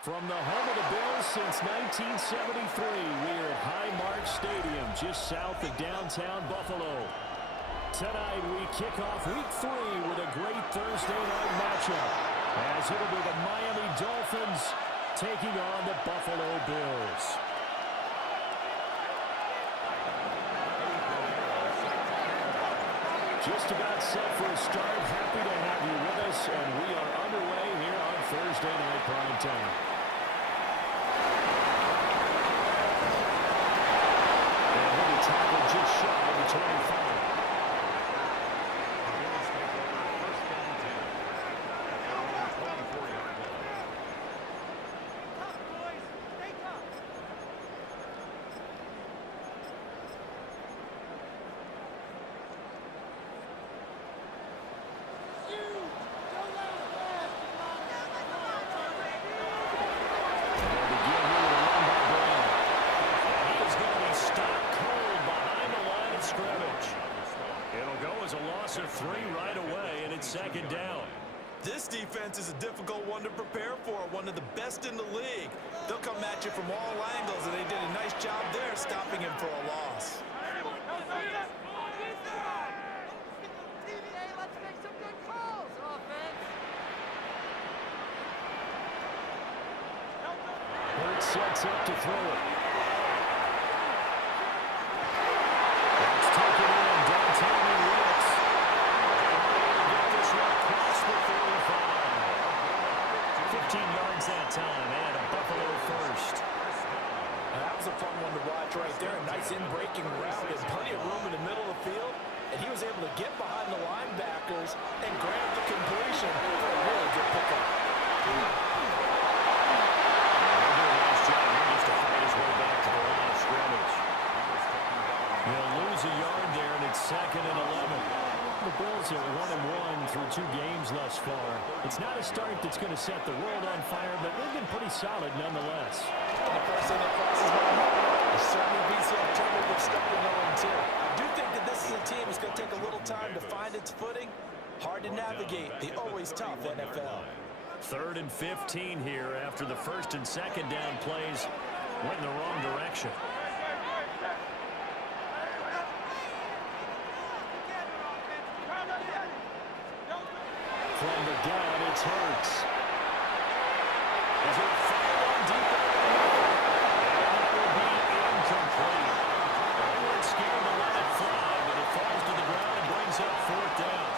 From the home of the Bills since 1973, we're at Highmark Stadium, just south of downtown Buffalo. Tonight, we kick off Week 3 with a great Thursday night matchup, as it'll be the Miami Dolphins taking on the Buffalo Bills. Just about set for a start. Happy to have you with us, and we are underway here on Thursday Night Primetime. And with the tackle just shy of the 25. Of 3 right away, and it's second down. This defense is a difficult one to prepare for, one of the best in the league. They'll come at you from all angles, and they did a nice job there stopping him for a loss. Hurts sets up to throw it. That's taken in downtown in Wilkes. Get this one across the 45. 15 yards that time, and a Buffalo first. That was a fun one to watch right there. A nice in-breaking route and plenty of room in the middle of the field. And he was able to get behind the linebackers and grab the completion for a really good pickup. They'll lose a yard there, and it's second and 11. The Bills are 1-1 through 2 games thus far. It's not a start that's going to set the world on fire, but they've been pretty solid nonetheless. The first thing that crosses my mind is certainly beats the alternative of starting 0-2. I do think that this is a team that's going to take a little time to find its footing. Hard to navigate the always tough NFL. 3rd and 15 here after the first and second down plays went in the wrong direction. From the gun, it's Hurts. Is it fired deep over the middle? And it will be incomplete. They weren't scared to let it fly, but it falls to the ground and brings up 4th down.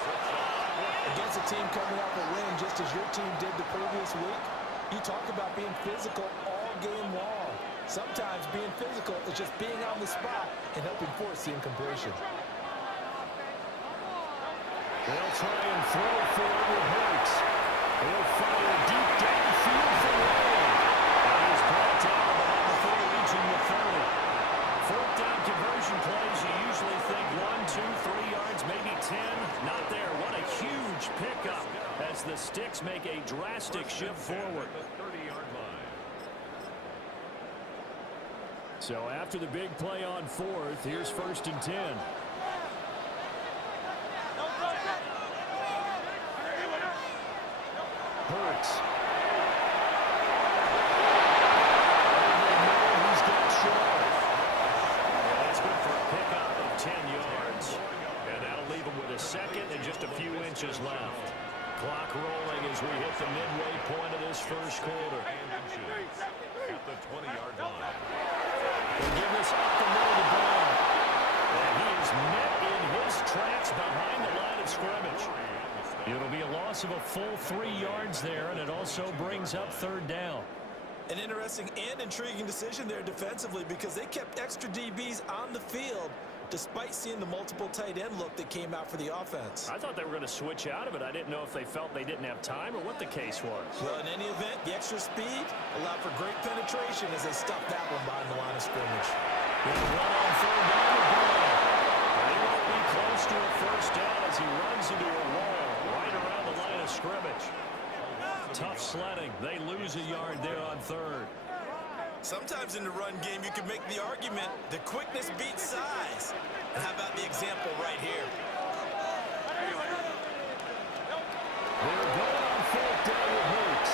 Against a team coming off a win just as your team did the previous week, you talk about being physical all game long. Sometimes being physical is just being on the spot and helping force the incompletion. They'll try and throw it forward with Hurts. He'll fire deep downfield for Ray. And he's brought down behind the 4, reaching the 30. 4th down conversion plays, you usually think 1, 2, 3 yards, maybe 10. Not there. What a huge pickup as the Sticks make a drastic shift forward. So after the big play on 4th, here's 1st and 10. Hurts. He's got Shaw. That's good for a pickup of 10 yards. And that'll leave him with a second and just a few inches left. Clock rolling as we hit the midway point of this first quarter. At the 20-yard line. Forgiveness up the middle of the ground. And he is met in his tracks behind the line of scrimmage. It'll be a loss of a full 3 yards there, and it also brings up 3rd down. An interesting and intriguing decision there defensively because they kept extra DBs on the field despite seeing the multiple tight end look that came out for the offense. I thought they were going to switch out of it. I didn't know if they felt they didn't have time or what the case was. Well, in any event, the extra speed allowed for great penetration as they stuffed that one behind the line of scrimmage. Run on 3rd down to Brown. He won't be close to a first down as he runs into a wall right around the line of scrimmage. Tough sledding. They lose a yard there on 3rd. Sometimes in the run game, you can make the argument that quickness beats size. And how about the example right here? They're going on 4th down with Hurts.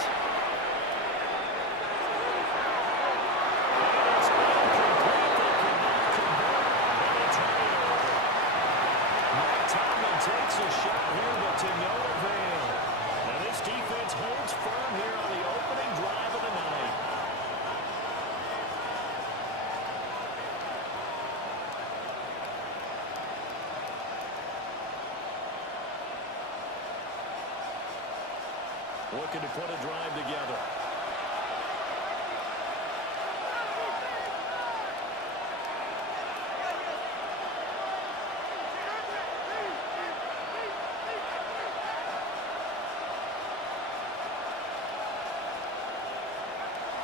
looking to put a drive together.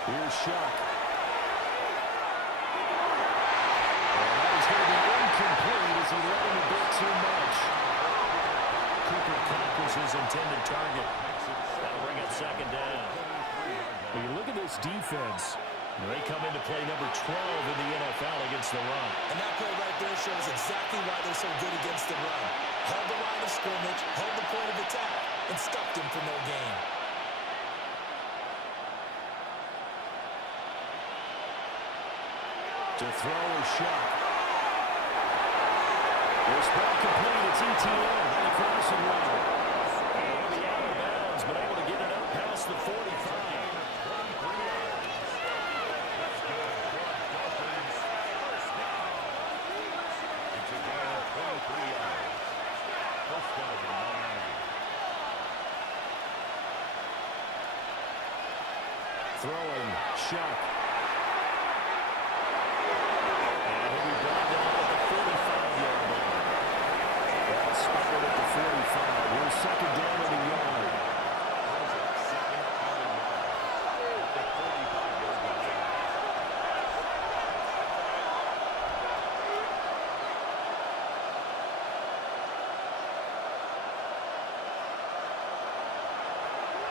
Here's Shuck. That is going to be incomplete as he let him a bit too much. Cooper Kupp was his intended target. That'll bring up second down. When you look at this defense, they come into play number 12 in the NFL against the run. And that play right there shows exactly why they're so good against the run. Held the line of scrimmage, held the point of attack, and stuffed him for no gain. To throw a shot. This ball complete. It's ETN on the crossing line. And the out of bounds, but able to get it up past the 45. Throwing Shuck. Second down at the yard.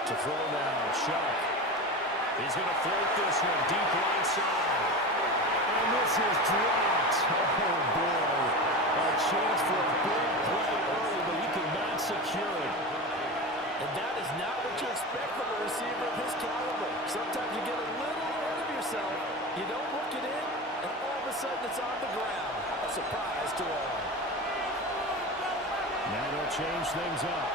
To throw now, Shuck. He's going to float this one deep right side. And this is dropped. Oh, boy. A chance for a big play early, but he could not secure it. And that is not what you expect from a receiver of his caliber. Sometimes you get a little ahead of yourself, you don't hook it in, and all of a sudden it's on the ground. A surprise to all. Now they'll change things up.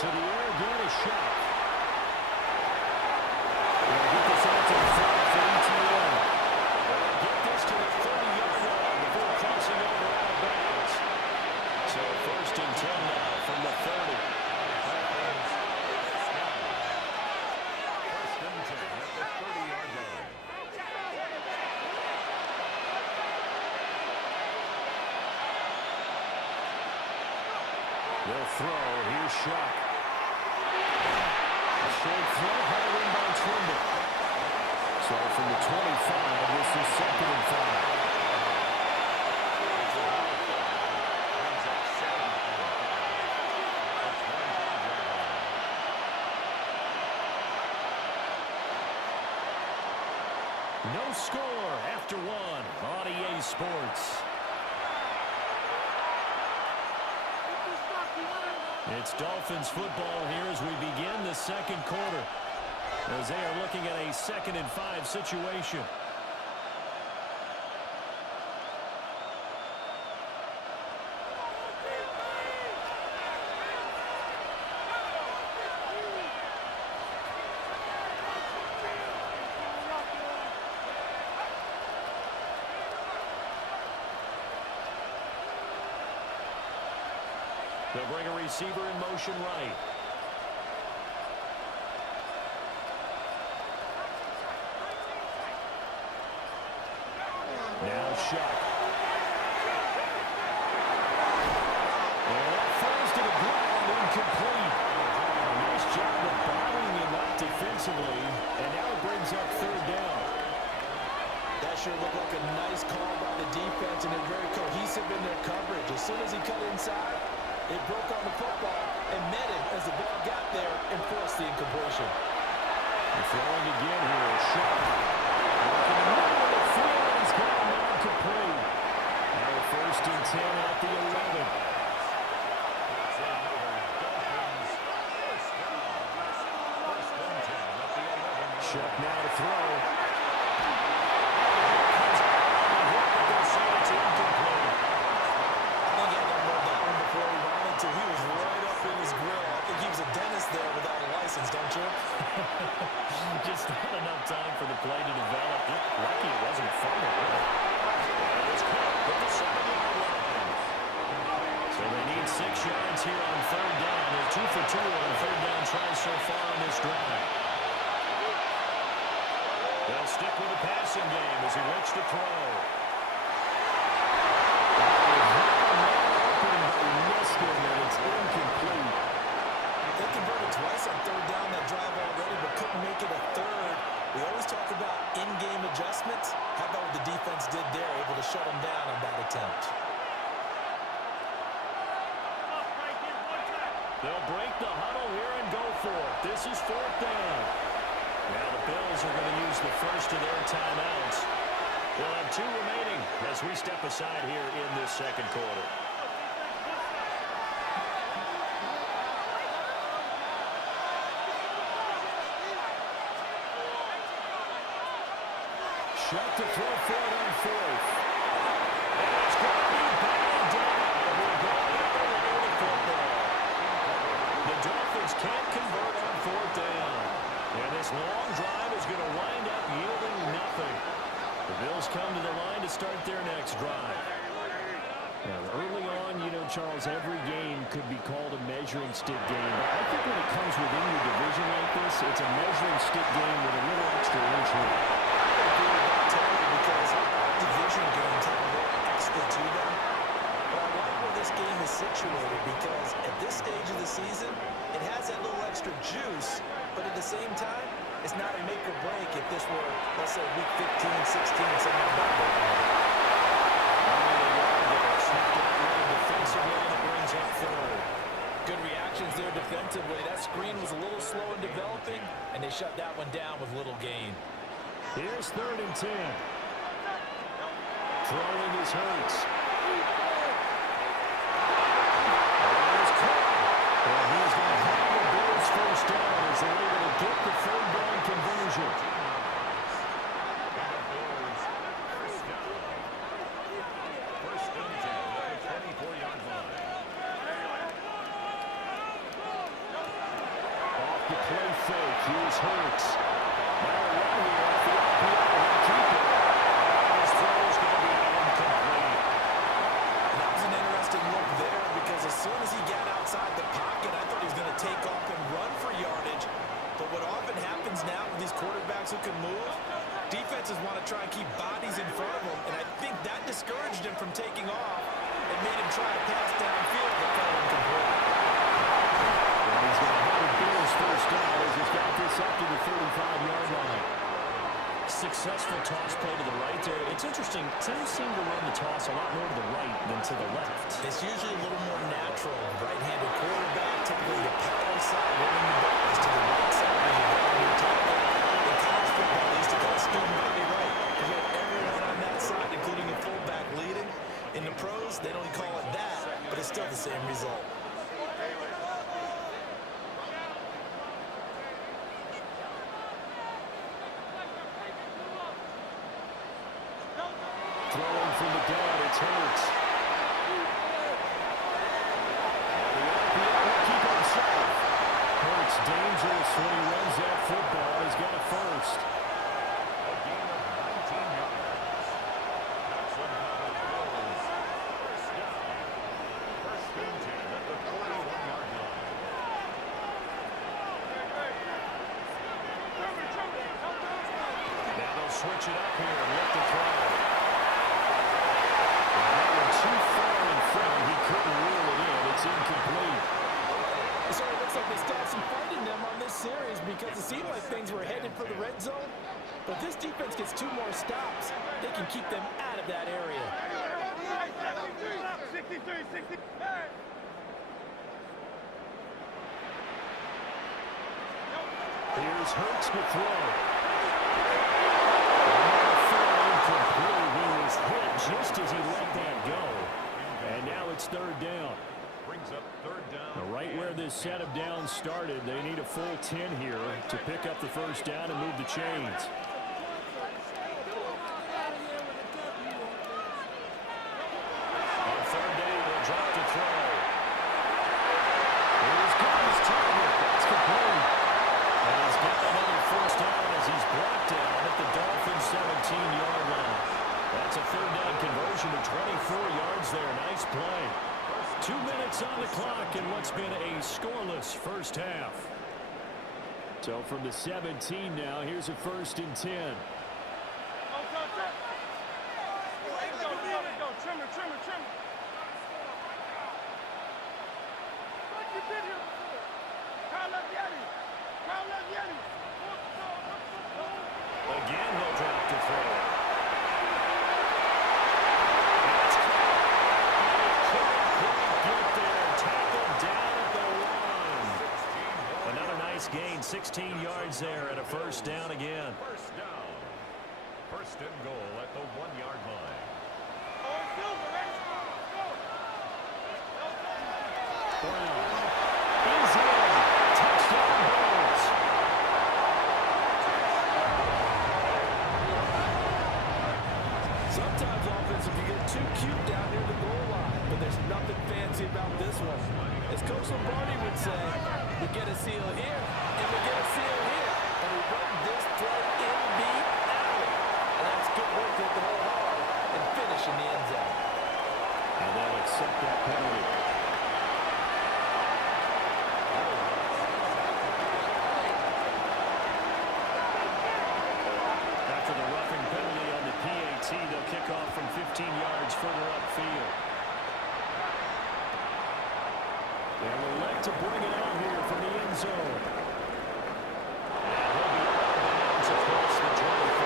To the air again, a shot. They'll get this out to the front for ETN. Get this to the 30-yard line before crossing over out of bounds. So first and 10 now from the 30. First and 10 at the 30-yard line. They'll throw. Here's Shuck. A short throw held in by Trimble. So from the 25, this is second and 5. No score after one on EA Sports. It's Dolphins football here as we begin the second quarter, as they are looking at a 2nd and 5 situation. They'll bring a receiver in motion right. Now Shuck. And that falls to the ground, incomplete. Nice job of bothering him up defensively, and now it brings up third down. That sure looked like a nice call by the defense, and they're very cohesive in their coverage. As soon as he cut inside, it broke on the football and met him as the ball got there and forced the incompletion. And throwing again here, Shuck. Working the middle of the field, he's got him non-complete. Now first and 10 at the 11. Shuck now to throw. Don't you? Just not enough time for the play to develop. Lucky it wasn't fumble. It's caught with the 7-yard line. So they need 6 yards here on third down. 2 on third down tries so far on this drive. They'll stick with the passing game as he looks to throw. Missed him, and it's incomplete. They converted twice on third down that drive already, but couldn't make it a third. We always talk about in-game adjustments. How about what the defense did there, able to shut them down on that attempt? They'll break the huddle here and go for it. This is fourth down. Now the Bills are going to use the first of their timeouts. They'll have 2 remaining as we step aside here in this second quarter. Shot to throw forward on fourth. And it's going to be batted down. We're going the other way with the football. The Dolphins can't convert on fourth down. And this long drive is going to wind up yielding nothing. The Bills come to the line to start their next drive. Now, early on, you know, Charles, every game could be called a measuring stick game. But I think when it comes within your division like this, it's a measuring stick game with a little extra inch room. Because division games have a little extra to them. But I like where this game is situated because at this stage of the season, it has that little extra juice, but at the same time, it's not a make or break if this were, let's say, week 15, 16, something like that. Good reactions there defensively. That screen was a little slow in developing, and they shut that one down with little gain. Here's 3rd and 10. Throwing is Hurts. There's Cook. And he's going to have the Bills first down as they're able to get the third down conversion. First and 10 at the 24-yard line. Off the play fake, here's Hurts. Now right here off the RPO, he'll keep it. His throw is going to be incomplete. That was an interesting look there because as soon as he got outside the pocket, I thought he was going to take off and run for yardage. But what often happens now with these quarterbacks who can move, defenses want to try and keep bodies in front of them, and I think that discouraged him from taking off and made him try to pass downfield that fell incomplete. And he's going to have the Bills first down as he's got this up to the 35-yard line. Successful toss play to the right there. It's interesting. Teams seem to run the toss a lot more to the right than to the left. It's usually a little more natural. Right-handed quarterback, typically the power side, running the ball is to the right side when you're running your tackle. In college football, they used to call student body right because you had everyone on that side, including a fullback leading. In the pros, they don't call it that, but it's still the same result. Throwing from the gun, it's Hurts. Keep him safe. Hurts dangerous when he runs that football. He's got a first. A gain of 19 yards. That's another Bills. First down. First and 10 at the 41-yard line. Now they'll switch it up here and let the throw. Too far in front, he couldn't reel it in. It's incomplete. So it looks like they still have some fight in them on this series because it seemed like things were headed for the red zone. But this defense gets 2 more stops. They can keep them out of that area. Here's Hurts to throw. Incomplete. He was hit just as he let that go. And now it's 3rd down. Brings up 3rd down. Right where this set of downs started, they need a full 10 here to pick up the first down and move the chains. On 3rd down, they'll drop to throw. Here's Cook's target. That's complete. And he's got another first down as he's brought down at the Dolphins' 17-yard line. That's a 3rd down conversion to 24 yards there. Nice play. 2 minutes on the clock, and in what's been a scoreless first half. So from the 17 now, here's a 1st and 10. Again, they'll drop to throw. Get there, tackled down at the 1. Another nice gain, 16 yards there, and a 1st down again. 1st down. 1st and goal at the 1-yard line. Brown is in. Touchdown Bills. Sometimes offense, if you get too cute down near the goal line, but there's nothing fancy about this one. As Coach Lombardi would say, we get a seal here, and we get a seal here. And we run this play in the alley. And that's good work to hit the hole hard and finish in the end zone. And they'll accept that penalty. After the roughing penalty on the PAT, they'll kick off from 15 yards further upfield. They will elect to bring it out here from the end zone. And he'll be out of bounds across the 25.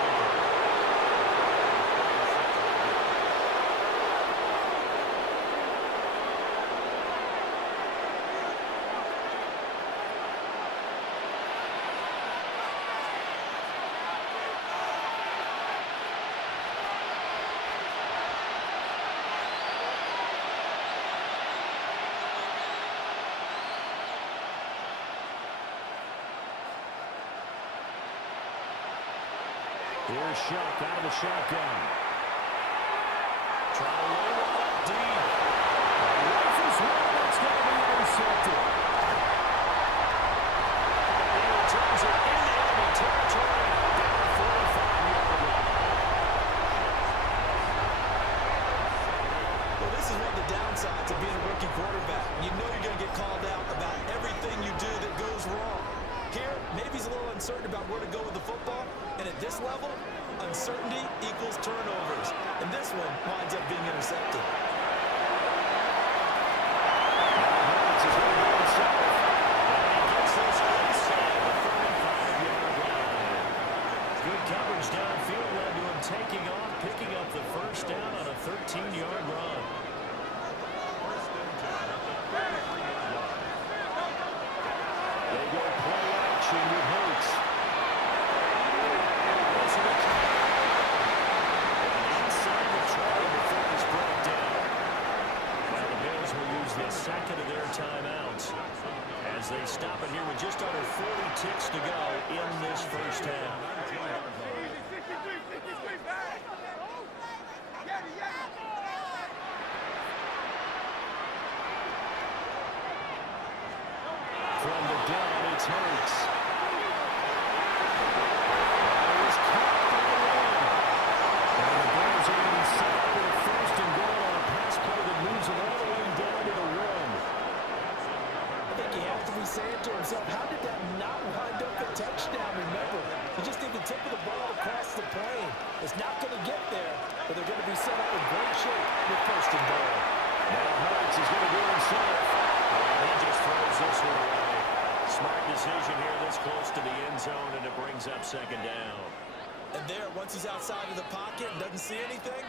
Here's Shuck out of the shotgun. Trying to lay one up deep. Rifles one. That's going to be intercepted. He returns it into enemy territory. Down the 45-yard line. Well, this is one of the downsides of being a rookie quarterback. You know you're going to get called out about everything you do that goes wrong. Here, maybe he's a little uncertain about where to go with the football. And at this level, uncertainty equals turnovers. And this one winds up being intercepted. Hurts is going to go himself. And he gets this inside the 35-yard line. Good coverage downfield led to him taking off, picking up the 1st down on a 13-yard run. 1st and 10 at the 33-yard line. They go play action with Hurts. Inside the 20 before he's brought down. Now the Bills will use the 2nd of their timeouts as they stop it here with just under 40 ticks to go in this 1st half. From the gun, it's Hurts. He's caught by the run. And the Bills are going to be set up with a 1st and goal on a pass play that moves them all the way down to the 1. I think he has to be saying to himself, how did that not wind up a touchdown? Remember, he just did the tip of the ball across the plane. It's not going to get there, but they're going to be set up in great shape with 1st and goal. Now Hurts is going to do it himself. And he just throws this one away. Smart decision here this close to the end zone, and it brings up 2nd down. And there, once he's outside of the pocket and doesn't see anything,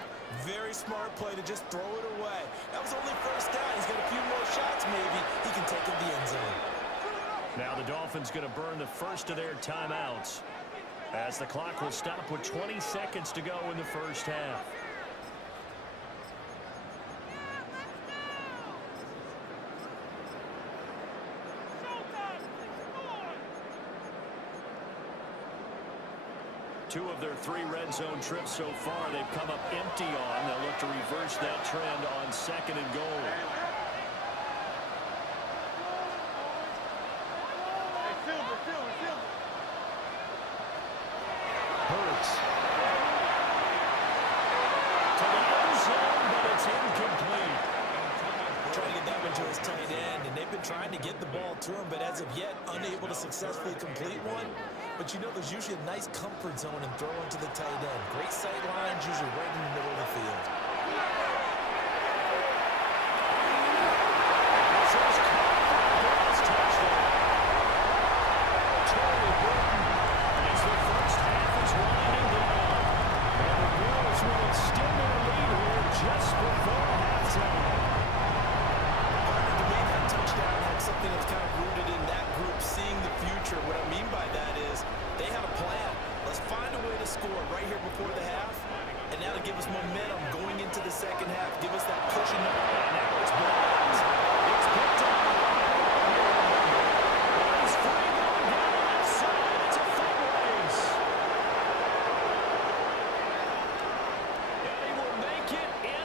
very smart play to just throw it away. That was only 1st down. He's got a few more shots, maybe. He can take it to the end zone. Now the Dolphins going to burn the 1st of their timeouts as the clock will stop with 20 seconds to go in the 1st half. Two of their 3 red zone trips so far they've come up empty on. They'll look to reverse that trend on 2nd and goal. Hurts. To the end zone, but it's incomplete. Trying to get that one to his tight end, and they've been trying to get the ball to him, but as of yet, unable to successfully complete one. But you know, there's usually a nice comfort zone in throwing to the tight end. Great sight lines, usually right in the middle of the field.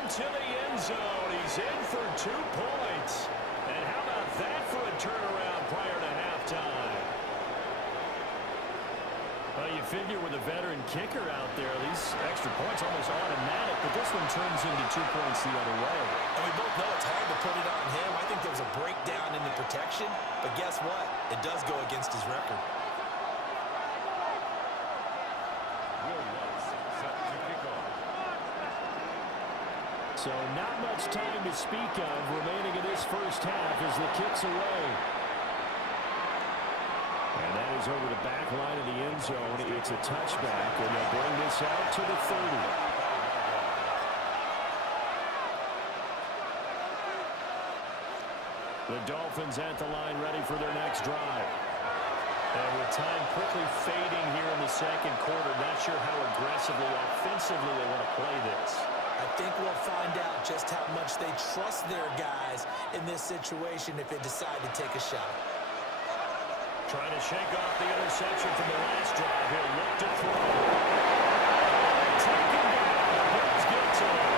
To the end zone. He's in for 2 points. And how about that for a turnaround prior to halftime? Well, you figure with a veteran kicker out there, these extra points almost automatic, but this one turns into 2 points the other way. And we both know it's hard to put it on him. I think there was a breakdown in the protection, but guess what? It does go against his record. So not much time to speak of remaining in this first half as the kick's away. And that is over the back line of the end zone. It's a touchback, and they'll bring this out to the 30. The Dolphins at the line ready for their next drive. And with time quickly fading here in the second quarter, not sure how aggressively, offensively they want to play this. I think we'll find out just how much they trust their guys in this situation if they decide to take a shot. Trying to shake off the interception from the last drive. He'll look to throw. Taken down. The Bills get to him.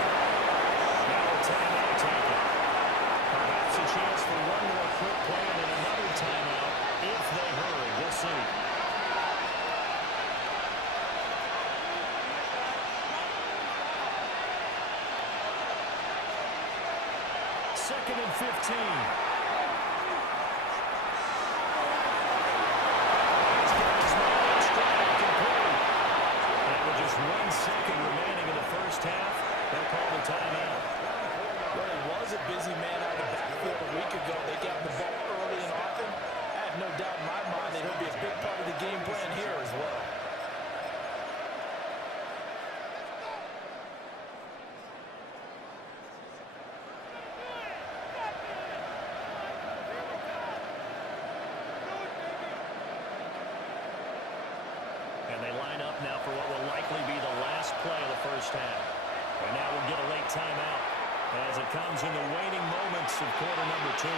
Now a timeout taken. Perhaps a chance for one more quick play and then another timeout if they hurry. We'll see. Second and 15. And with just 1 second remaining in the first half, they'll call the timeout. Well, it was a busy man out of the backfield a week ago. They got the ball early and often. I have no doubt in my mind that he'll be a big part of the game plan here as well. And they line up now for what will likely be the last play of the first half. And now we'll get a late timeout as it comes in the waning moments of quarter number 2.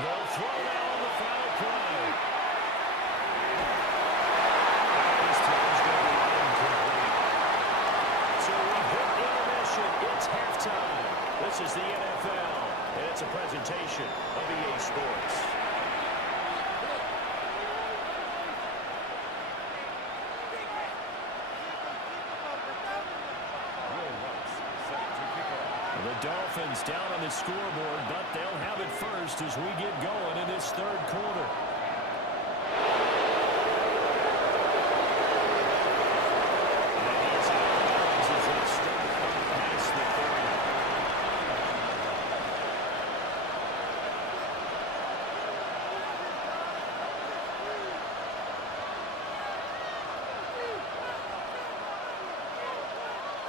They'll throw now on the final play. This time's going to be incomplete. So we hit intermission. It's halftime. This is the NFL, and it's a presentation of EA Sports. The Dolphins down on the scoreboard, but they'll have it first as we get going in this third quarter.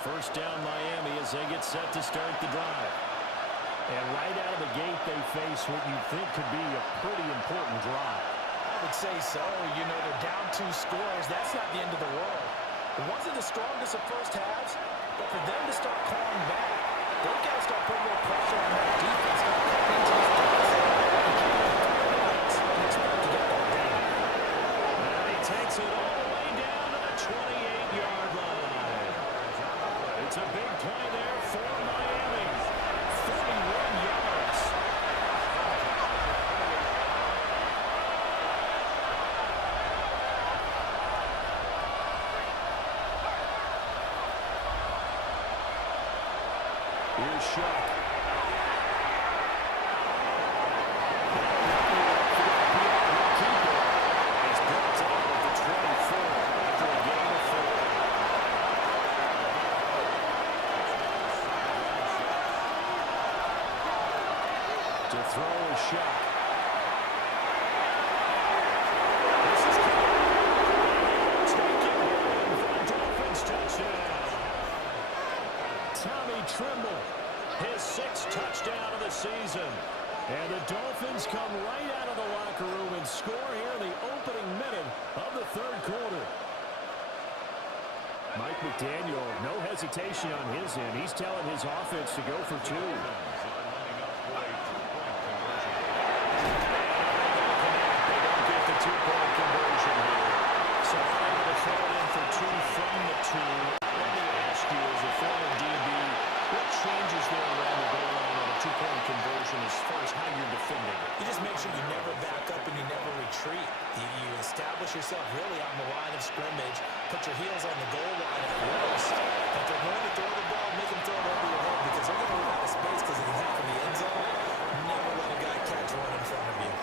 First down Miami as they get set to start the drive. And right out of the gate, they face what you think could be a pretty important drive. I would say so. You know, they're down 2 scores. That's not the end of the world. It wasn't the strongest of first halves, but for them to start clawing back, they've got to start putting more pressure on that defense. Start cutting into his pass and expect to get that down. And he takes it all the way down to the 28-yard line. It's a big play there for Miami. 41 yards. Here's Shuck. It's brought out at the 24 after a gain of 4. To throw a shot. This is taken for the Dolphins touchdown. Tommy Tremble, his 6th touchdown of the season. And the Dolphins come right out of the locker room and score here in the opening minute of the 3rd quarter. Mike McDaniel, no hesitation on his end. He's telling his offense to go for 2. Two-point conversion here. So I'm able to throw it in for 2 from the 2. Let me ask you, as a former DB, what changes there around the goal line on a 2-point conversion as far as how you're defending? You just make sure you never back up and you never retreat. You establish yourself really on the line of scrimmage, put your heels on the goal line at worst. If they're going to throw the ball, make them throw it over your head because they're going to run out of space because of the half of the end zone. Never let a guy catch one in front of you.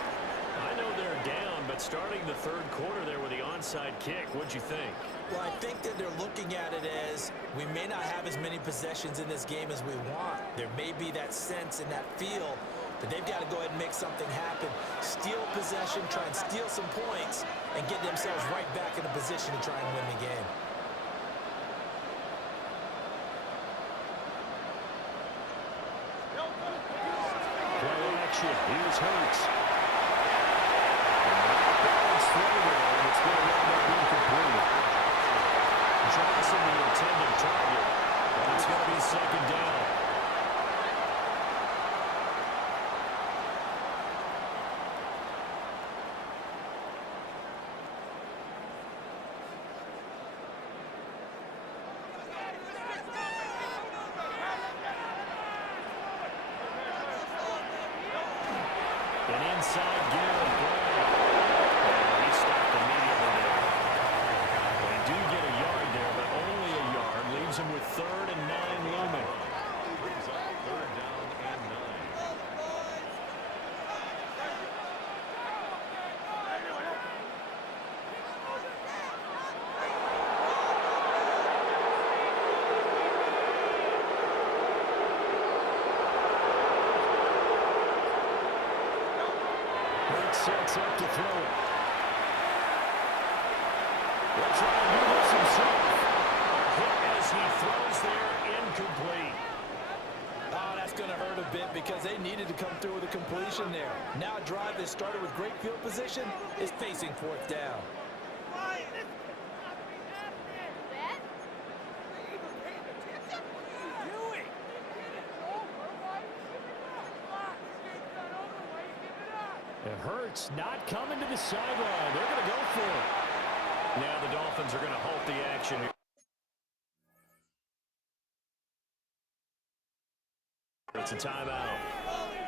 I know they're down, but starting the 3rd quarter there with the onside kick, what'd you think? Well, I think that they're looking at it as we may not have as many possessions in this game as we want. There may be that sense and that feel that they've got to go ahead and make something happen. Steal possession, try and steal some points, and get themselves right back in a position to try and win the game. Play action. Here's Hurts. It's going to wind up incomplete. Johnson, the intended target, and it's going to be 2nd down. And inside Garrett Brown. He stopped immediately there. They do get a yard there, but only a yard. Leaves him with 3rd and 9 looming. Brings up 3rd down and 9. Sets up to throw it. Will try to do this himself. Hit as he throws there, incomplete. Oh, that's going to hurt a bit because they needed to come through with a completion there. Now a drive that started with great field position is facing 4th down. It hurts not coming to the sideline. They're going to go for it. Now the Dolphins are going to halt the action here. It's a timeout.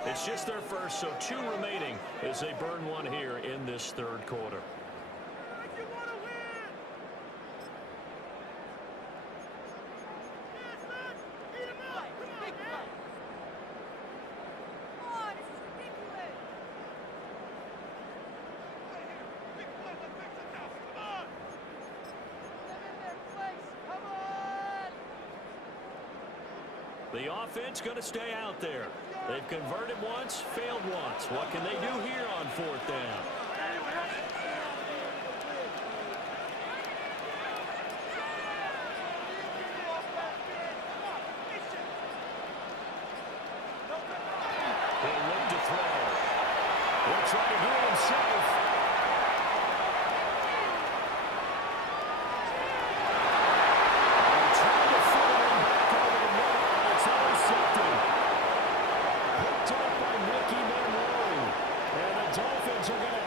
It's just their first, so 2 remaining as they burn 1 here in this 3rd quarter. The offense going to stay out there. They've converted once, failed once. What can they do here on 4th down? He'll look to throw. He'll try to do it himself. Picked up by Ricky Monroe. And the Dolphins are going to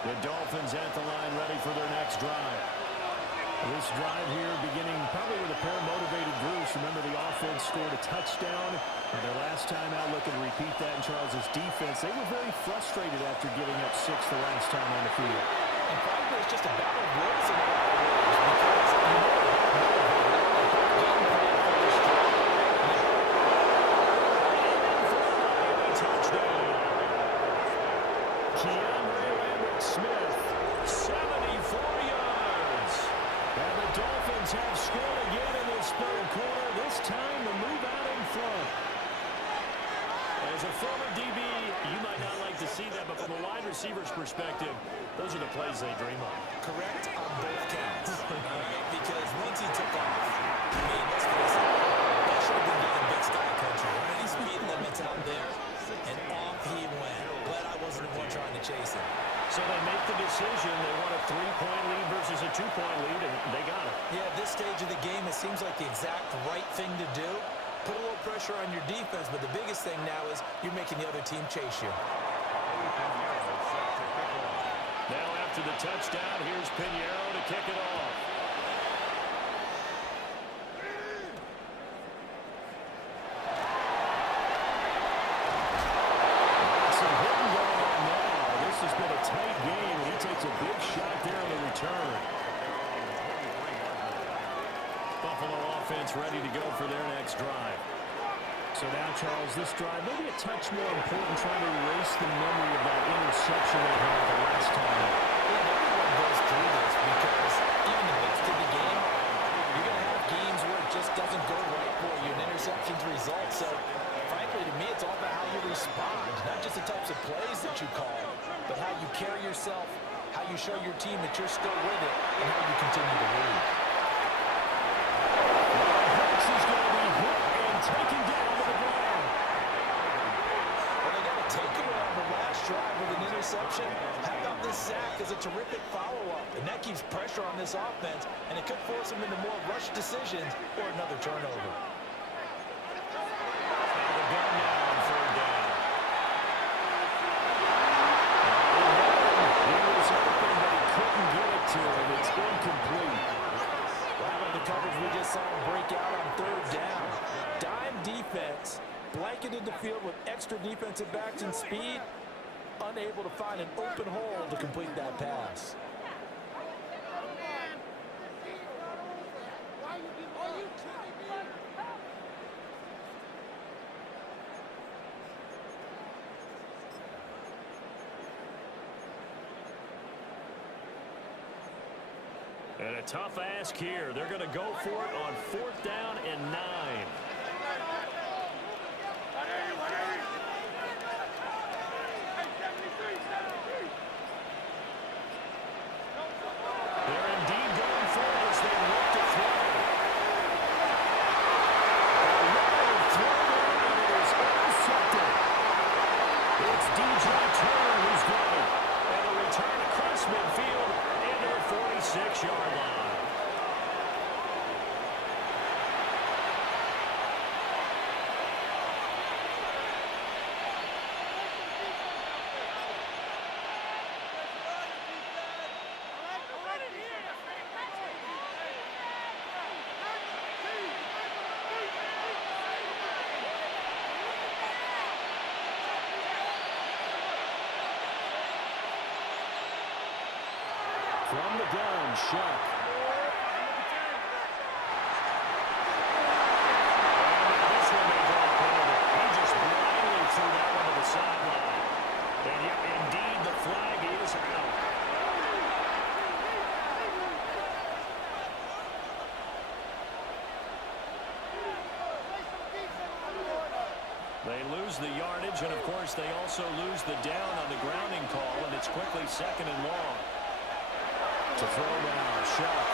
The Dolphins at the line ready for their next drive. This drive here beginning probably with a pair of motivated Bruce. Remember, the offense scored a touchdown. And their last time out, looking to repeat that in Charles' defense. They were very frustrated after giving up 6 the last time on the field. And probably it's just a battle of wills in a lot of ways because you know game plan for this drive. Touchdown. Keandre Lambert-Smith, 74 yards. And the Dolphins have scored again in this third quarter. This time to move out in front. As a former DB, you might not like to see that, but from a wide receiver's perspective, those are the plays they dream of. Correct on both counts. Because once he took off, I mean, let's face it, that should have been getting big sky country. Right? Speed limits out there, and off he went. Glad I wasn't the one trying to chase him. So they make the decision. They want a 3-point lead versus a 2-point lead, and they got it. Yeah, at this stage of the game, it seems like the exact right thing to do. Put a little pressure on your defense, but the biggest thing now is you're making the other team chase you. Now after the touchdown, here's Pinheiro to kick it off. Some hitting going on now. This has been a tight game, and he takes a big shot there on the return. Buffalo offense ready to go for their next drive. So now, Charles, this drive maybe a touch more important, trying to erase the memory of that interception they had the last time. Yeah, everyone goes through this because even the best of the game, you're going to have games where it just doesn't go right for you, and interceptions result. So, frankly, to me, it's all about how you respond, not just the types of plays that you call, but how you carry yourself, how you show your team that you're still with it, and how you continue to lead. Hurts is going to be hit and taken down to the ground. Well, they got to take him on the last drive with an interception. How about this sack as a terrific follow-up? And that keeps pressure on this offense, and it could force them into more rushed decisions or another turnover. The gun now on third down. He was open, but he couldn't get it to him. It's incomplete. Wow, about the coverage we just saw him break out on third down. Dime defense, blanketed the field with extra defensive backs and speed, unable to find an open hole to complete that pass. And a tough ask here. They're going to go for it on 4th down and 9. They're indeed going for it as they look to throw. A wild throw, and it is intercepted. It's DJ Turner who's got it. And a return across midfield into the 46-yard line. From the gun, Shuck. This one may draw a penalty. He just blindly threw that one to the sideline. And yet, indeed, the flag is out. They lose the yardage, and of course, they also lose the down on the grounding call, and it's quickly 2nd and long. To throw now, Shuck.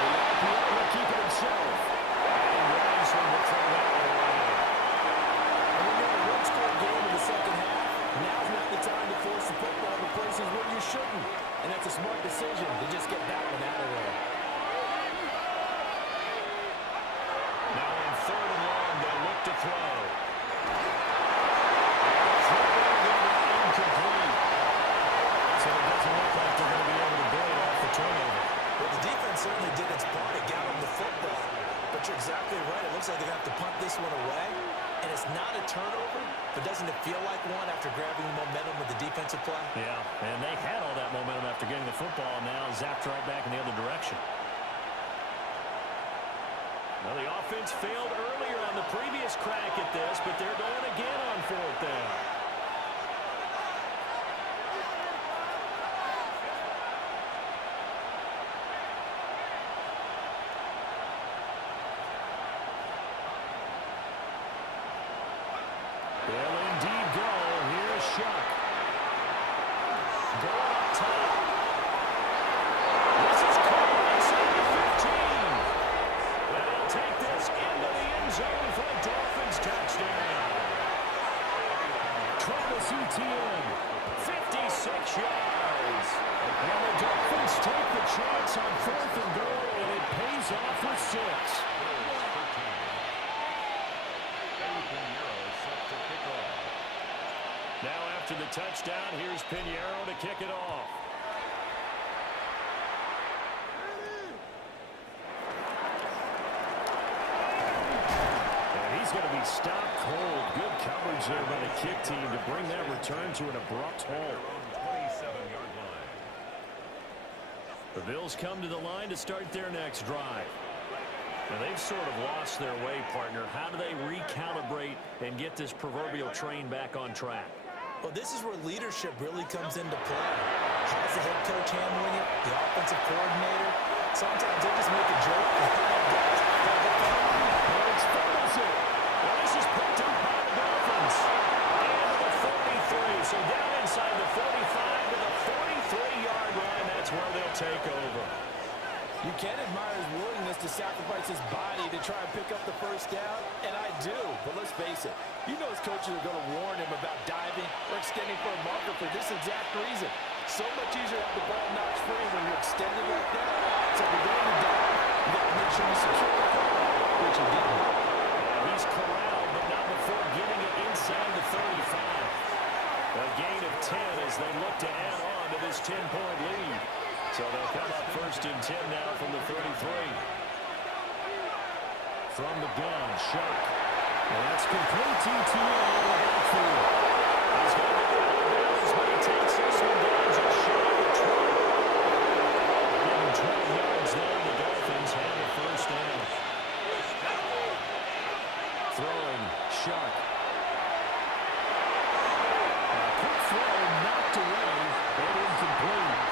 The RPO will keep it himself. And Robinson will throw that one away. And when you're in a one-score game in the second half, now's not the time to force the football to places where you shouldn't. And that's a smart decision to just get that one out of there. Now on 3rd and long, they'll look to throw. Incomplete. And it's not a turnover, but doesn't it feel like one after grabbing the momentum with the defensive play? Yeah, and they had all that momentum after getting the football, now zapped right back in the other direction. Well, the offense failed earlier on the previous crack at this, but they're going again on fourth down. They'll indeed go. Here's Shuck. Going up top. This is caught inside the 15. And he'll take this into the end zone for a Dolphins touchdown. Travis Etienne, 56 yards. And the Dolphins take the chance on fourth and goal, and it pays off with 6. Now after the touchdown, here's Pinheiro to kick it off. And he's going to be stopped cold. Good coverage there by the kick team to bring that return to an abrupt halt. 27-yard line. The Bills come to the line to start their next drive. Now they've sort of lost their way, partner. How do they recalibrate and get this proverbial train back on track? Well, this is where leadership really comes into play. How's the head coach handling it? The offensive coordinator? Sometimes they just make a joke. Well, it's fumbles it. Well, this is picked up by the Dolphins. And the 43. So down inside the 45 to the 43-yard line. That's where they'll take over. You can admire his willingness to sacrifice his body to try and pick up the first down, and I do. But let's face it, you know his coaches are going to warn him about diving or extending for a marker for this exact reason. So much easier to have the ball knocked free when you extend it like that. So if you're going to dive, you got to make sure you secure the ball, which he didn't. He's corralled, but not before getting it inside the 35. A gain of 10 as they look to add on to this 10-point lead. So they'll come up first and 10 now from the 33. From the gun, Shuck. And that's complete to Etienne on the backfield. He's going to get out of bounds, but he takes this one down just shy of 20. Getting 12 yards there, the Dolphins have a first down. Throwing, Shuck. A quick throw knocked away and incomplete.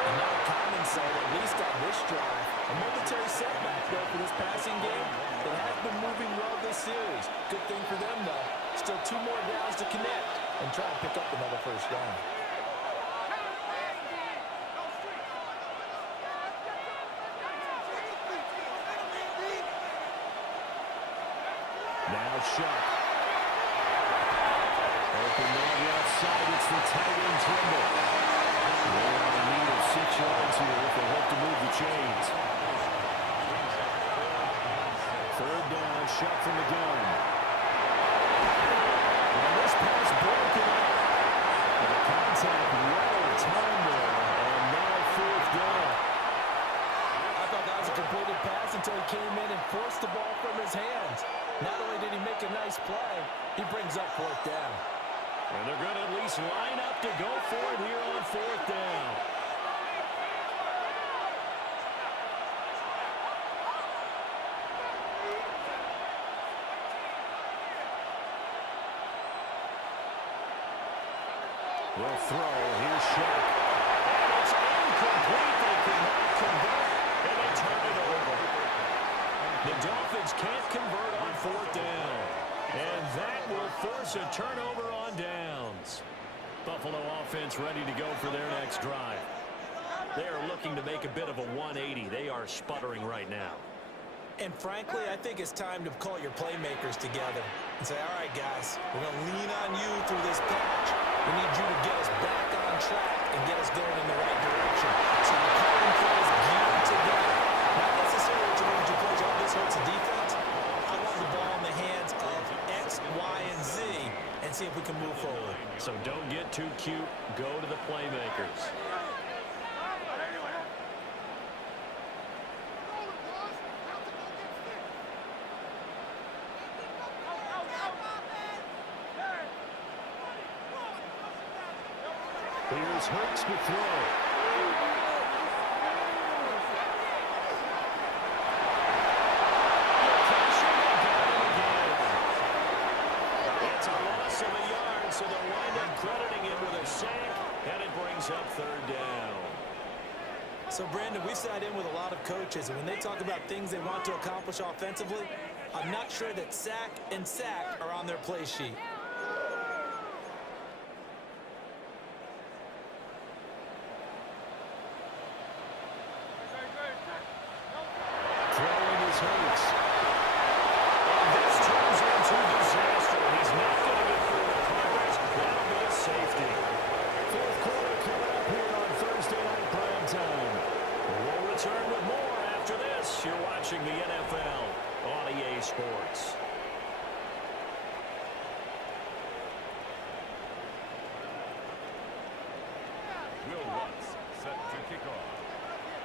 And now a common sight, at least on this drive. A momentary setback, though, for this passing game. It has been moving well this series. Good thing for them, though. Still 2 more downs to connect and try and pick up another first down. Now Shuck. Open on the outside. It's the tight end Trimble. They're on a need of 6 yards here if they hope to move the chains. Third down, Shuck from the gun. And this pass broken up. And the contact well timed there. And now fourth down. I thought that was a completed pass until he came in and forced the ball from his hands. Not only did he make a nice play, he brings up fourth down. And they're going to at least line up to go for it here on fourth down. Will throw. Here's Shuck. And it's incomplete. They cannot convert, and they turn it over. The Dolphins can't convert on fourth down. And that will force a turnover on downs. Buffalo offense ready to go for their next drive. They are looking to make a bit of a 180. They are sputtering right now. And frankly, I think it's time to call your playmakers together and say, all right, guys, we're going to lean on you through this patch. We need you to get us back on track and get us going in the right direction. So the calling plays geared together. Not necessarily to run your plays. Oh, this hurts the defense. I want the ball in the hands of X, Y, and Z and see if we can move forward. So don't get too cute. Go to the playmakers. Here's Hurts to throw. It's a loss of a yard, so they'll wind up crediting him with a sack, and it brings up third down. So, Brandon, we sat in with a lot of coaches, and when they talk about things they want to accomplish offensively, I'm not sure that sack and sack are on their play sheet. Throwing his Hurts. And this turns into disaster. He's not going to get through the progress. That'll be a safety. Fourth quarter coming up here on Thursday Night Prime Time. We'll return with more after this. You're watching the NFL on EA Sports. Will Lutz set to kick off.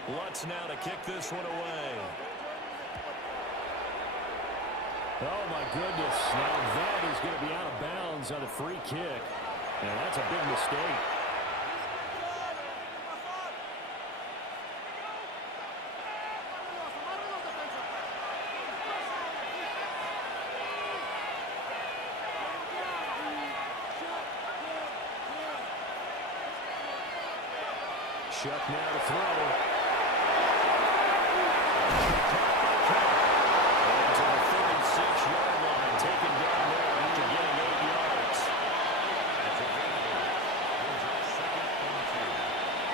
Lutz now to kick this one away. Oh, my goodness. Now that is going to be out of bounds on a free kick. And that's a big mistake. Shuck now to throw. And to the 36-yard line, taken down there after getting 8 yards. It's available. Brings up second and 2.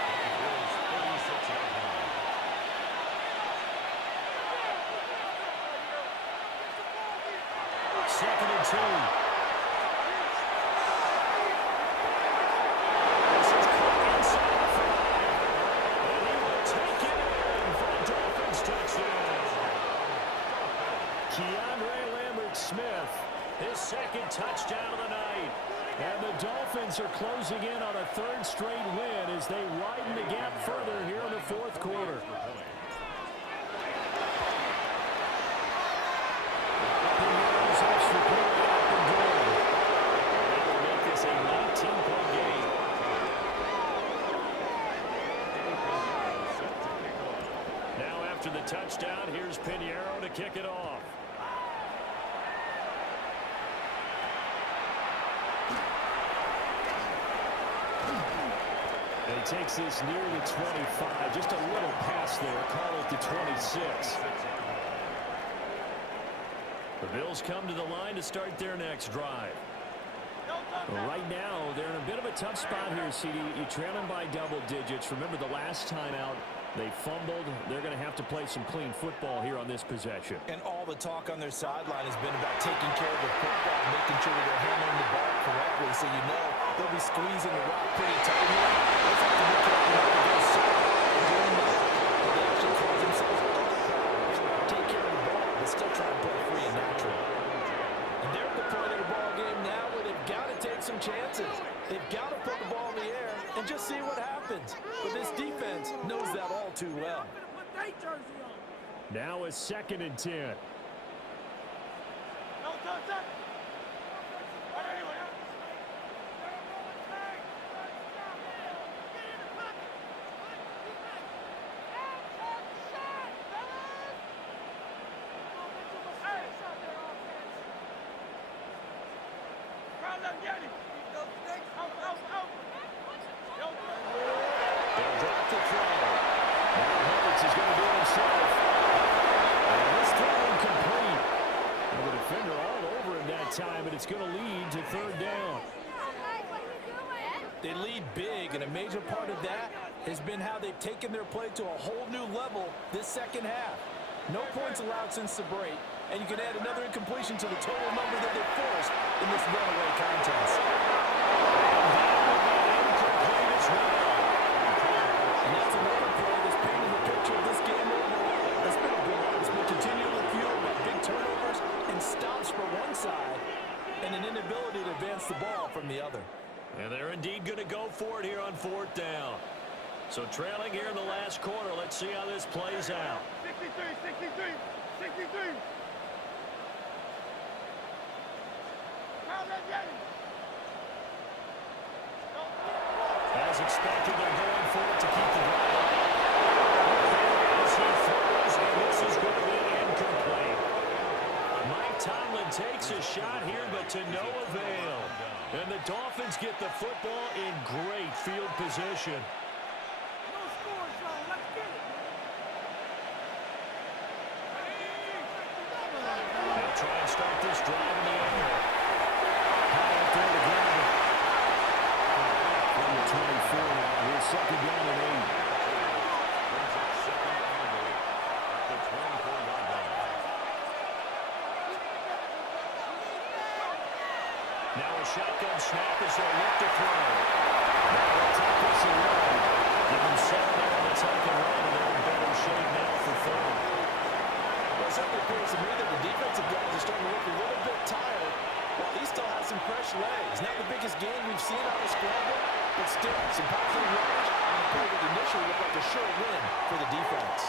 At the Bills' 36-yard line. Second and 2. Keandre Lambert-Smith, his second touchdown of the night. And the Dolphins are closing in on a third straight win as they widen the gap further here in the fourth quarter. That'll make this a 19-point game. Now after the touchdown, here's Pinheiro to kick it off. And he takes this near the 25. Just a little pass there. Call it the 26. The Bills come to the line to start their next drive. Well, right now, they're in a bit of a tough spot here, CD. You're trailing by double digits. Remember the last time out, they fumbled. They're going to have to play some clean football here on this possession. And all the talk on their sideline has been about taking care of the football, making sure that they're handling the ball correctly. So you know they'll be squeezing the rock pretty tight here. They'll have to be careful not to go soft doing that. They actually cause themselves a lot of problems. Take care of the ball, but still try to play free and natural. And they're at the point of the ball game now where they've got to take some chances. They've got to put the ball in the air and just see what happens. But this defense knows that all too well. Now a second and 10. They'll drop the throw. Now Hurts is going to do it himself. And this throw incomplete. And the defender all over him that time, and it's going to lead to third down. They lead big, and a major part of that has been how they've taken their play to a whole new level this second half. No points allowed since the break, and you can add another incompletion to the total number that they forced in this runaway contest. Incomplete as well. And that's another play that's painting the picture of this game overall. It's been a good one. It's been continually fueled by big turnovers and stops for one side and an inability to advance the ball from the other. And they're indeed going to go for it here on fourth down. So trailing here in the last quarter. Let's see how this plays out. 63. As expected, they're going for it to keep the drive alive. As he throws, and this is going to be incomplete. Mike Tomlin takes a shot here, but to no avail. And the Dolphins get the football in great field position. They'll try and start this drive in the air. High up there to grab it. From the 24 now, here's second down and 8. Brings up second down and 8 at the 24-yard line. Now a shotgun snap as they look to throw. Now they'll take this and run. Give them 7 there on the take and run, and they're in better shape now for third. Well, it certainly appears to me that the defensive guys are starting to look a little bit tired, while he still has some fresh legs. Not the biggest game we've seen on the scramble, but still some positive leverage on a play that initially looked like a sure win for the defense.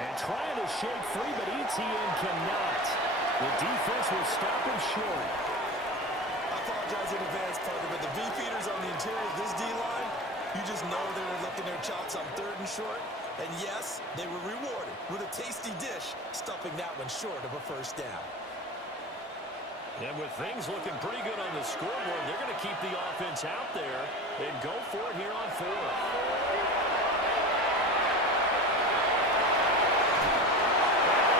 And trying to shake free, but ETN cannot. The defense will stop him short. I apologize in advance, partner, but the V-feeders on the interior of this D-line, you just know they were licking their chops on 3rd and short. And yes, they were rewarded with a tasty dish, stuffing that one short of a first down. And with things looking pretty good on the scoreboard, they're going to keep the offense out there and go for it here on 4th.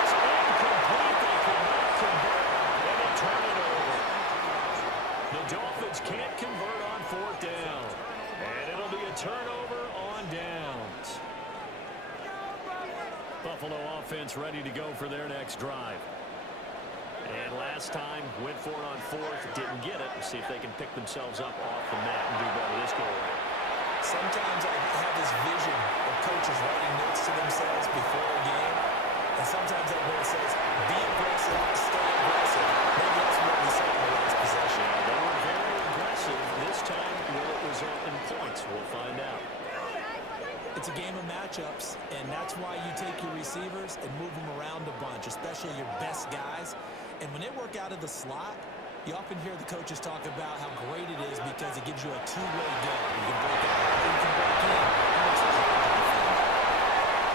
It's incomplete. They could not convert, and they turn it over. The Dolphins can't convert on 4th down, and it'll be a turnover on downs. Buffalo offense ready to go for their next drive. And last time, went for it on 4th, didn't get it. We'll see if they can pick themselves up off the mat and do better this go around. Sometimes I have this vision of coaches writing notes to themselves before a game, and sometimes that note says, be aggressive, stay aggressive. Maybe that's what we saw in the last possession. They were very aggressive. This time, will it result in points? We'll find out. It's a game of matchups, and that's why you take your receivers and move them around a bunch, especially your best guys. And when they work out of the slot, you often hear the coaches talk about how great it is because it gives you a two-way go. You can break out, you can break in.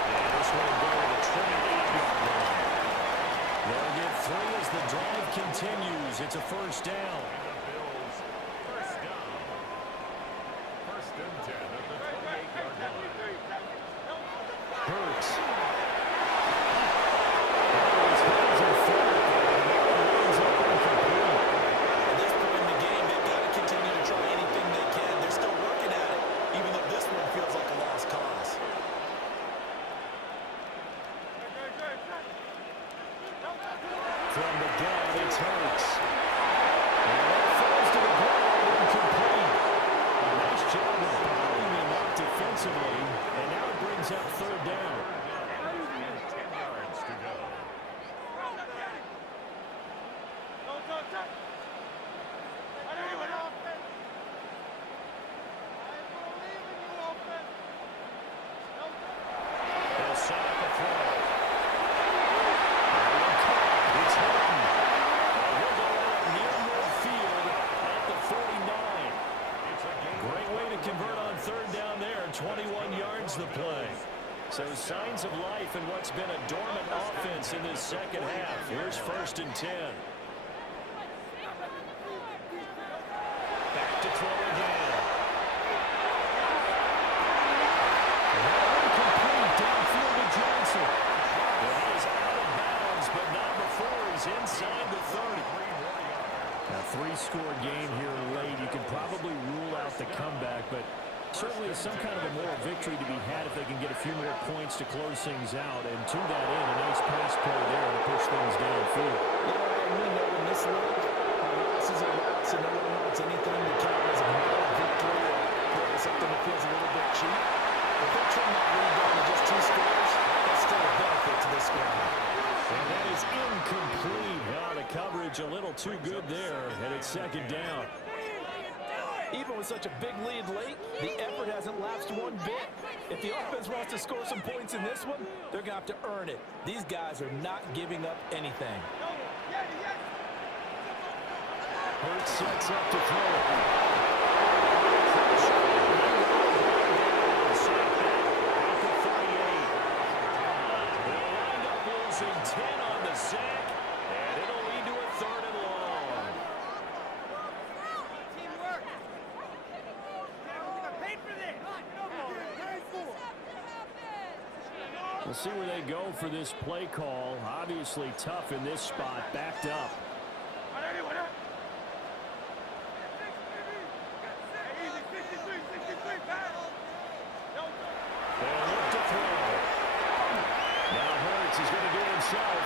And this one will go to the 28-yard line. They'll get 3 as the drive continues. It's a first down. The Bills, first down. First and 10 at the 28-yard line. Hurts. At this point in the game, they've got to continue to try anything they can. They're still working at it, even though this one feels like a lost cause. From the gun, it's Hurts. And that falls to the ground, incomplete. A nice job of bottling him up defensively, and now it brings up 3rd down. And 10 yards to go. They'll set up a throw. It's Hilton. He'll go out near midfield at the 49. It's a game. Great way to convert on 3rd down there. 21 yards the play. So signs of life in what's been a dormant offense in this second half. Here's 1st and 10. Back to throw again. Incomplete downfield to Johnson. Well, he is out of bounds, but not before he's inside the 30. A 3-score game here late. You can probably rule out the comeback, but certainly some kind of a moral victory to be had if they can get a few more points to close things out. And to that end, a nice pass play there to push things downfield. Yeah, and we know in this league, losses are lots, and no one wants anything to count as a moral victory or something that feels a little bit cheap. If they trim that lead down to just 2 scores, that's still a benefit to this score. And that is incomplete. Well, the coverage a little too good there, and it's 2nd down. Even with such a big lead late, the effort hasn't lapsed one bit. If the offense wants to score some points in this one, they're going to have to earn it. These guys are not giving up anything. Hurts sets up to throw. We'll see where they go for this play call. Obviously tough in this spot, backed up. They'll look to throw. Now Hurts is going to do it himself.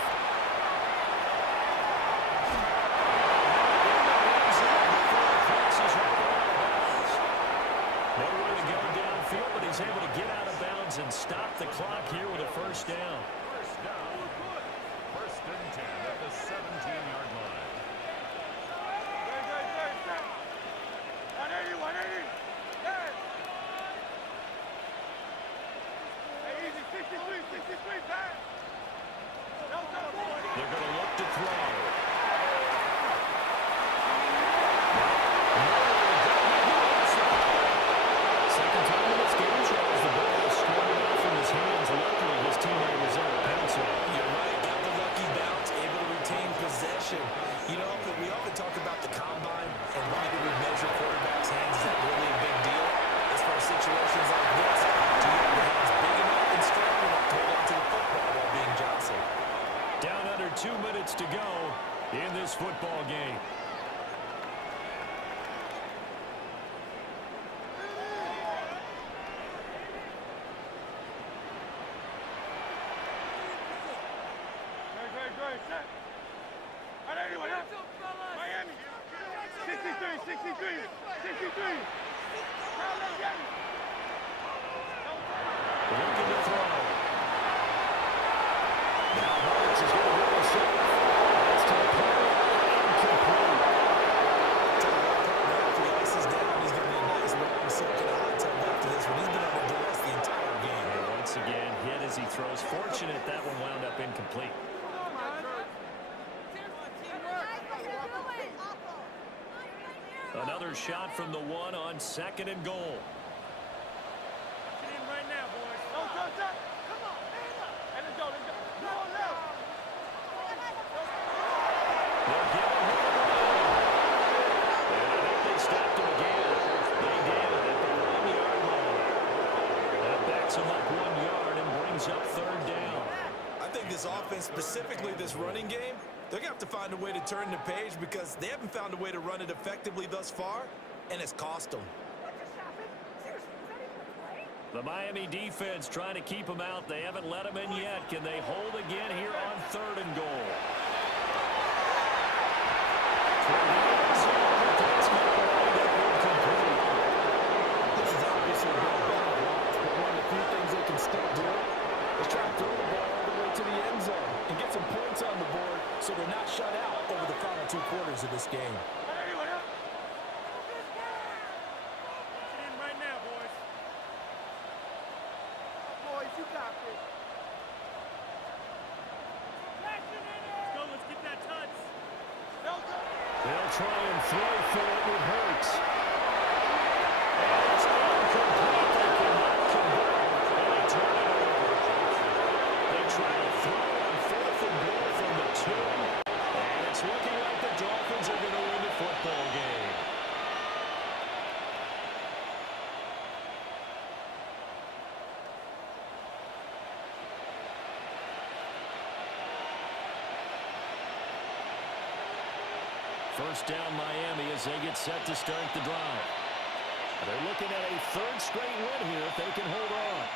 Nowhere to go downfield, but he's able to get out of bounds and stop the clock here with a first down. First down. First and 10 at the 17-yard line. 180. Hey, easy, 63, pass. They're going to look to throw. Second time in this game, Charles, the ball is squirted off from his hands. Luckily, his teammate was there to bounce it. You're right. Got the lucky bounce, able to retain possession. You know, we often talk about the combine, and why do we measure quarterbacks' hands? Is that really a big deal? As far as situations like this, do you have the hands big enough and strong enough to hold on to the football while being jostled? Down under 2 minutes to go in this football game. Great, set. 180, Miami. 63. Looking to throw. Now Hurts is going to go himself. That's to the play. Incomplete. If the ice is down, he's going to be a nice long soak in a hot tub after this one. He's been under duress the entire game. And once again, hit as he throws. Fortunate that one wound up incomplete. Another shot from the one on 2nd and goal. Right now, boys. Come on, man up. And let's go. Go on left. They're giving him a run. And I think they stopped him again. They did at the 1-yard line. That backs him up 1 yard and brings up 3rd down. I think this offense, specifically this running game, they're going to have to find a way to turn the page because they haven't found a way to run it effectively thus far, and it's cost them. The Miami defense trying to keep them out. They haven't let them in yet. Can they hold again here on 3rd and goal? This is obviously a bad block, but one of the few things they can still do is try to throw the ball all the way to the end zone and get some points on the board so they're not shut out over the final 2 quarters of this game. Right now, boys. Boys, you got this. Let's go, let's get that touch. They'll try and throw for it with Hurts. It's incomplete. They cannot convert. And they turn it over. They try to throw on 4th and goal from the 2. And it's looking like the Dolphins are going to win the football game. First down Miami as they get set to start the drive. They're looking at a 3rd straight win here if they can hold on.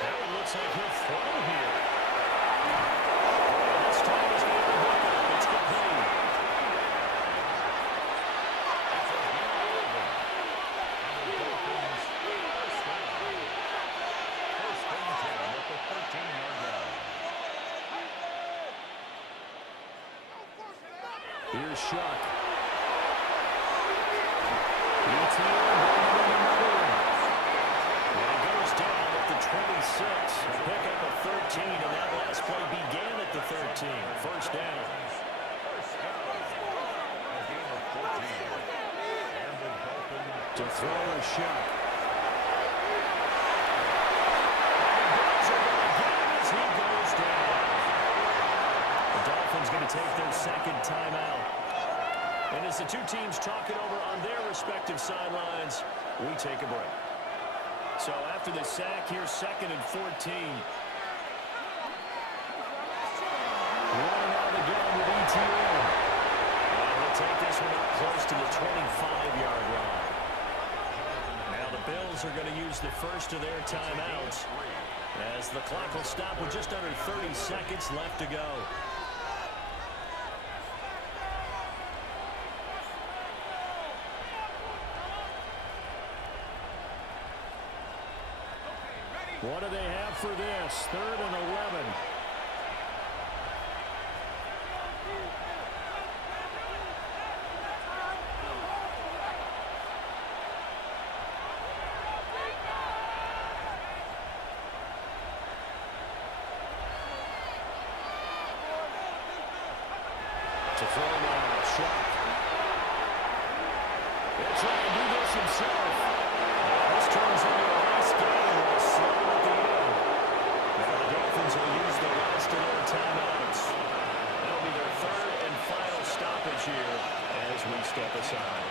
Now it looks like he'll throw here. And this time he's going to hook up. It's complete. Here's Shuck. And it goes down at the 26. A pickup of 13, and that last play began at the 13. First down. To throw a shot. As he goes down. The Dolphins going to take their 2nd timeout. And as the two teams talk it over on their respective sidelines, we take a break. So after the sack, here's 2nd and 14. Running out of the gun with ETN. And they'll take this one up close to the 25-yard line. Now the Bills are going to use the first of their timeouts as the clock will stop with just under 30 seconds left to go. What do they have for this? 3rd and 11. To throw now, Sharp. He'll try and do this himself. This turns into a nice game with a slam at the end. Now the Dolphins will use the last of their timeouts. That'll be their 3rd and final stoppage here as we step aside.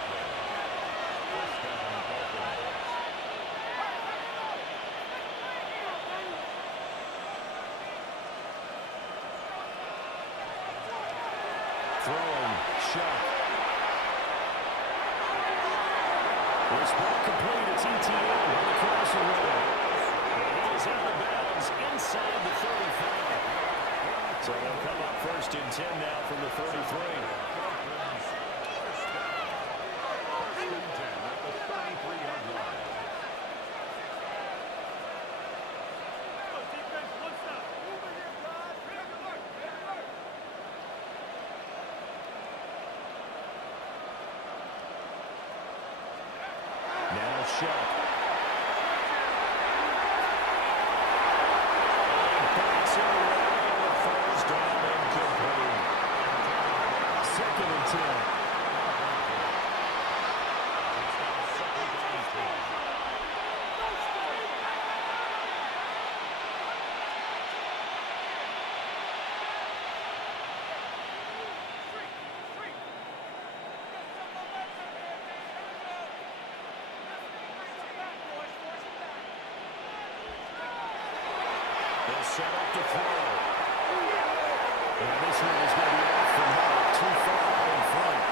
Throwing, Sharp. This ball complete. It's ETN on the crossing road. And he is out of bounds inside the 35. So they'll come up 1st and 10 now from the 33. Now Sharp. And backs it away, and it falls down incomplete. 2nd and 10. They'll set up to throw. And this one is going to be off the mark, too far out in front.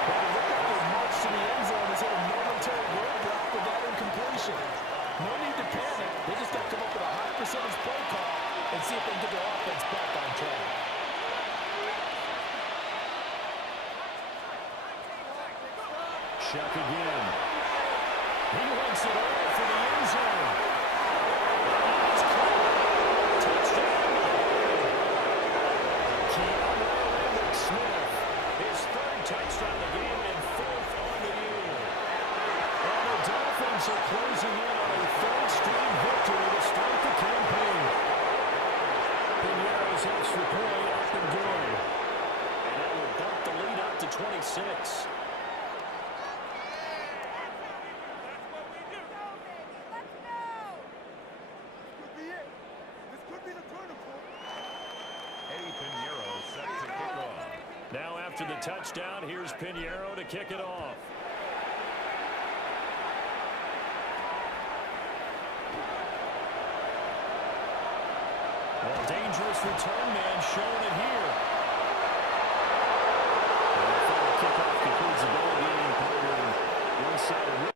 But it looked like their march to the end zone has hit a momentary roadblock with that incompletion. No need to panic. They just got to come up with a high percentage play call and see if they can get their offense back on track. Shuck again. He wants it all for the end zone. It's caught. Touchdown. Keanu Smith, his 3rd touchdown of the game and 4th on the year. And the Dolphins are closing in on a 3rd straight victory to start the campaign. Pinheiro's extra point up and good. And that will bump the lead up to 26. Now after the touchdown, here's Pinheiro to kick it off. Well, dangerous return man showing it here. And the final kickoff concludes the ball game. Inside